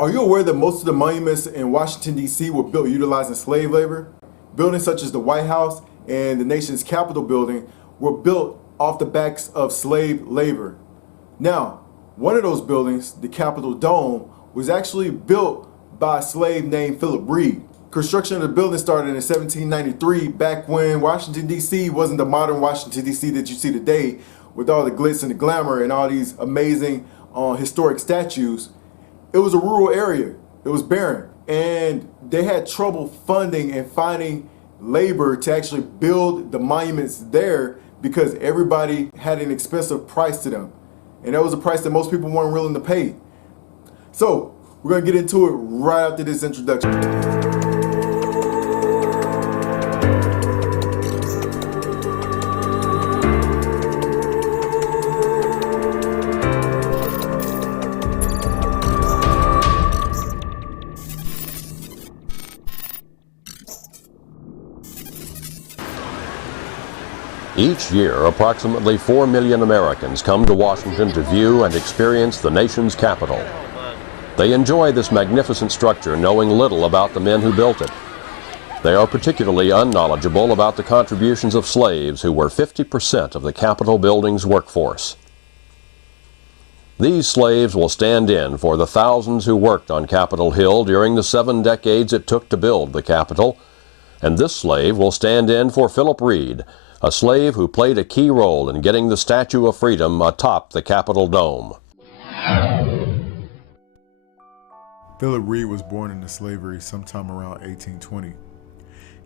Are you aware that most of the monuments in Washington, D.C. were built utilizing slave labor? Buildings such as the White House and the nation's Capitol building were built off the backs of slave labor. Now, one of those buildings, the Capitol Dome, was actually built by a slave named Philip Reid. Construction of the building started in 1793, back when Washington, D.C. wasn't the modern Washington, D.C. that you see today, with all the glitz and the glamour and all these amazing historic statues. It was a rural area. It was barren. And they had trouble funding and finding labor to actually build the monuments there because everybody had an expensive price to them. And that was a price that most people weren't willing to pay. So we're going to get into it right after this introduction. Each year, approximately 4 million Americans come to Washington to view and experience the nation's capital. They enjoy this magnificent structure knowing little about the men who built it. They are particularly unknowledgeable about the contributions of slaves who were 50% of the Capitol building's workforce. These slaves will stand in for the thousands who worked on Capitol Hill during the 7 decades it took to build the Capitol, and this slave will stand in for Philip Reid, a slave who played a key role in getting the Statue of Freedom atop the Capitol Dome. Philip Reid was born into slavery sometime around 1820.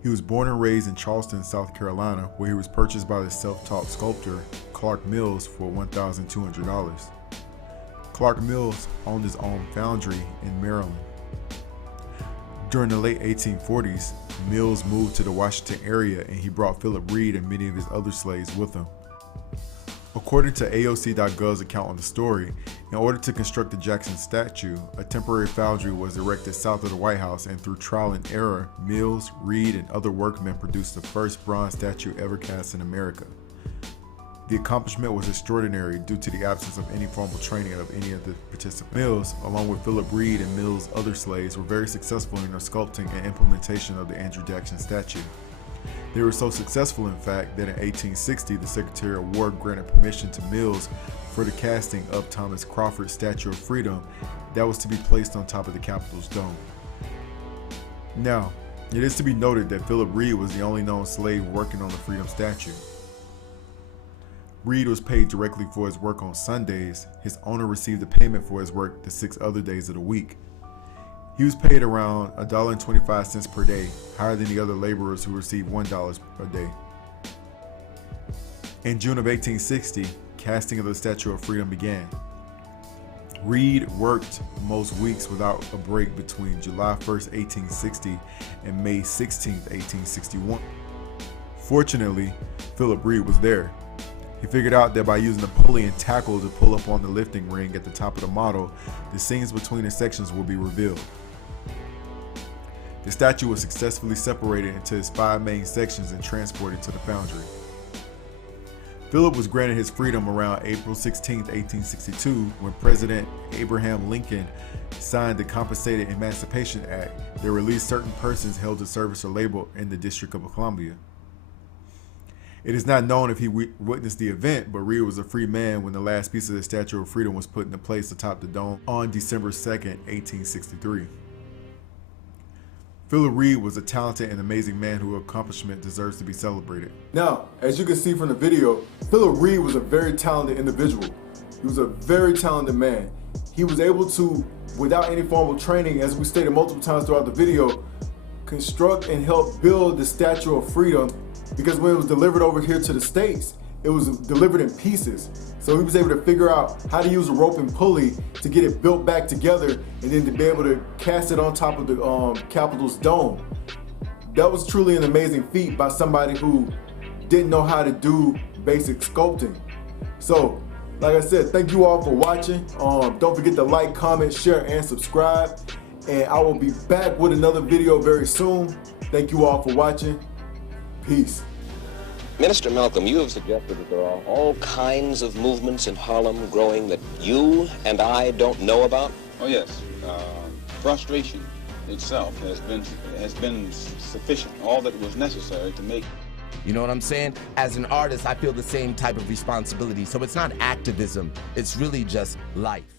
He was born and raised in Charleston, South Carolina, where he was purchased by the self-taught sculptor Clark Mills for $1,200. Clark Mills owned his own foundry in Maryland. During the late 1840s, Mills moved to the Washington area and he brought Philip Reid and many of his other slaves with him. According to AOC.gov's account on the story, in order to construct the Jackson statue, a temporary foundry was erected south of the White House, and through trial and error, Mills, Reid, and other workmen produced the first bronze statue ever cast in America. The accomplishment was extraordinary due to the absence of any formal training of any of the participants. Mills, along with Philip Reid and Mills' other slaves, were very successful in their sculpting and implementation of the Andrew Jackson statue. They were so successful, in fact, that in 1860 the Secretary of War granted permission to Mills for the casting of Thomas Crawford's Statue of Freedom that was to be placed on top of the Capitol's dome. Now, it is to be noted that Philip Reid was the only known slave working on the Freedom statue. Reid was paid directly for his work on Sundays. His owner received a payment for his work the 6 other days of the week. He was paid around $1.25 per day, higher than the other laborers who received $1 a day. In June of 1860, casting of the Statue of Freedom began. Reid worked most weeks without a break between July 1st, 1860 and May 16th, 1861. Fortunately, Philip Reid was there. He figured out that by using a pulley and tackle to pull up on the lifting ring at the top of the model, the seams between the sections would be revealed. The statue was successfully separated into its 5 main sections and transported to the foundry. Philip was granted his freedom around April 16, 1862, when President Abraham Lincoln signed the compensated Emancipation Act that released certain persons held to service or labor in the District of Columbia. It is not known if he witnessed the event, but Reid was a free man when the last piece of the Statue of Freedom was put into place atop the dome on December 2, 1863. Philip Reid was a talented and amazing man whose accomplishment deserves to be celebrated. Now, as you can see from the video, Philip Reid was a very talented individual. He was a very talented man. He was able to, without any formal training, as we stated multiple times throughout the video, construct and help build the Statue of Freedom, because when it was delivered over here to the States, it was delivered in pieces. So he was able to figure out how to use a rope and pulley to get it built back together and then to be able to cast it on top of the Capitol's dome. That was truly an amazing feat by somebody who didn't know how to do basic sculpting. So, like I said, thank you all for watching. Don't forget to like, comment, share, and subscribe. And I will be back with another video very soon. Thank you all for watching. Peace. Minister Malcolm, you have suggested that there are all kinds of movements in Harlem growing that you and I don't know about? Oh, yes. frustration itself has been sufficient, all that was necessary to make. You know what I'm saying? As an artist, I feel the same type of responsibility. So it's not activism, it's really just life.